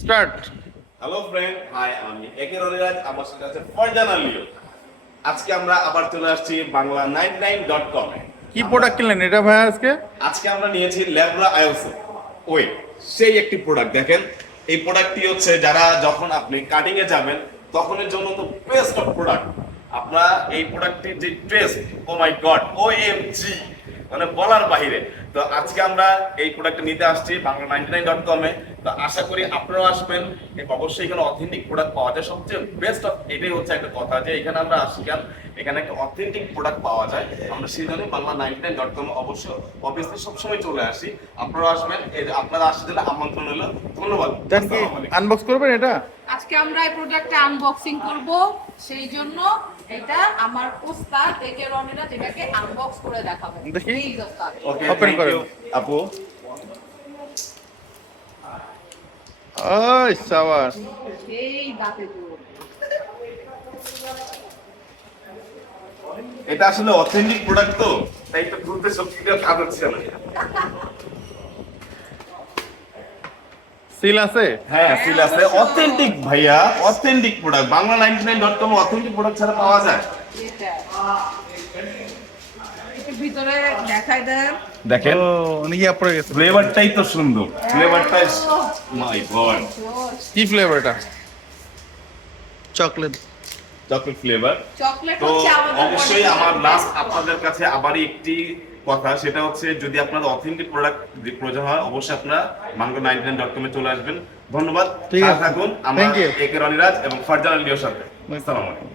Start. Hello friend, high, আমি একে রনিরাজ, আমার সাথে আছে ফারজান আলিও। আজকে আমরা আবার চলে আসছি বাংলা 99.com এ। কি প্রোডাক্ট কিনলেন এটা ভাই আজকে? আজকে আমরা নিয়েছি ল্যাবরা আয়োসো ওই সেই একটি প্রোডাক্ট। দেখেন, এই প্রোডাক্টটি হচ্ছে যারা যখন আপনি কাটিং এ যাবেন তখনের জন্য তো বেস্ট অফ প্রোডাক্ট। আপনারা এই প্রোডাক্টটির যে টেস্ট, ও মাই গড, OMG, মানে বলার বাহিরে। তো আজকে আমরা এই প্রোডাক্টটা নিতে আসছি বাংলা 99.com এ। তো আশা করি আপনারাও আসবেন। অবশ্যই এখানে অথেন্টিক প্রোডাক্ট পাওয়া যায়। সবচেয়ে বেস্ট অফ এটাই হচ্ছে একটা কথা যে এখানে আমরা আসি কেন, এখানে একটা অথেন্টিক প্রোডাক্ট পাওয়া যায়। আমরা সেই জন্য বাংলা 99.com অবশ্য অবভিয়াসলি সবসময় চলে আসি। আপনারা আসবেন, এই যে আপনারা আসার জন্য আমন্ত্রণ হলো। ধন্যবাদ। দেন কি আনবক্স করবেন এটা? আজকে আমরা এই প্রোডাক্টটা আনবক্সিং করব, সেই জন্য এটা আমার ওস্তাদ একে রনিরা যেটাকে আনবক্স করে দেখাবো। দেখি। প্লিজ ওস্তাদ। ওকে, Open থ্যাংক করেন। ইউ আপু। ওই সাবাস। এই দাঁতে জোর। এটা আসলে অথেন্টিক প্রোডাক্ট তো, তাই তো খুলতে সবকিছু কাজ হচ্ছে না। সিল আছে? হ্যাঁ, সিল আছে। অথেন্টিক ভাইয়া, authentic product. Bangla 99.com authentic product ছাড়া পাওয়া যায়? এটা একটু ভিতরে দেখাই দেন। দেখেন, ও উনি কি পড়ে গেছে? ফ্লেভারটাই তো সুন্দর। ফ্লেভারটাই মাই গড, কি ফ্লেভার এটা? চকলেট। Chocolate flavour. চকলেট তো হচ্ছে আমাদের অবশ্যই body আমার তে লাস্ট best আপনাদের কাছে আবারই একটি কথা, সেটা হচ্ছে যদি আপনাদের অথেন্টিক প্রোডাক্ট প্রয়োজন হয় অবশ্যই আপনারা বাংলা 99.com এ চলে আসবেন। ধন্যবাদ। ঠিক আছে। থাকুন আমরা Thank you. একে রনিরাজ এবং ফারজান আলীর সাথে। আসসালামু আলাইকুম।